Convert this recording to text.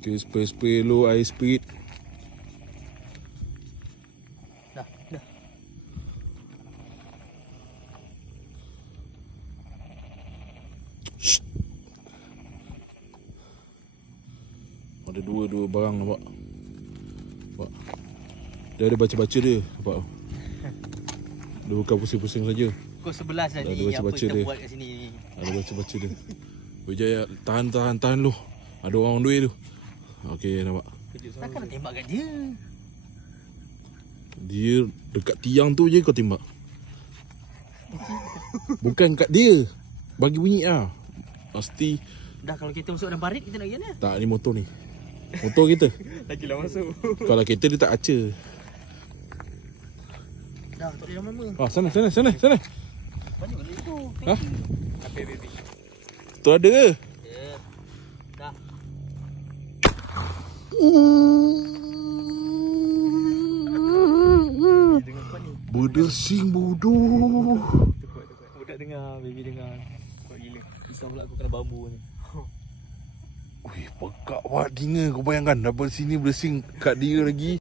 Okay, spray low air spirit. Dah. Shh. Ada dua barang nampak. Nampak. Dia ada baca-baca dia, nampak. Dia bukan pusing-pusing saja. Pukul 11 dah Ada ni apa baca-baca kita dia. buat kat sini. Ada baca-baca dia. Berjaya, tahan lu. Ada orang on the way tu. Okey, nampak. Takkan nak tembak kat dia. Dia dekat tiang tu je kau tembak. Bukan kat dia. Bagi bunyi lah. Pasti. Dah kalau kita masuk dalam parit kita nak pergi mana? Tak, ni motor ni. Motor kita. Lagilah masuk. Kalau kereta dia tak acer. Dah tak boleh lama-lama. Ah, sana. Banyak benda tu. Ha? Apa baby? Tu ada ke? Ya. Dah. Dengar kuat ni. Berdesing bodoh. Kuat. Budak dengar, baby dengar. Kuat gila. Risau pula aku kena bambu ni. Wih, pekak buat gila. Kau bayangkan daripada sini berdesing kat dia lagi.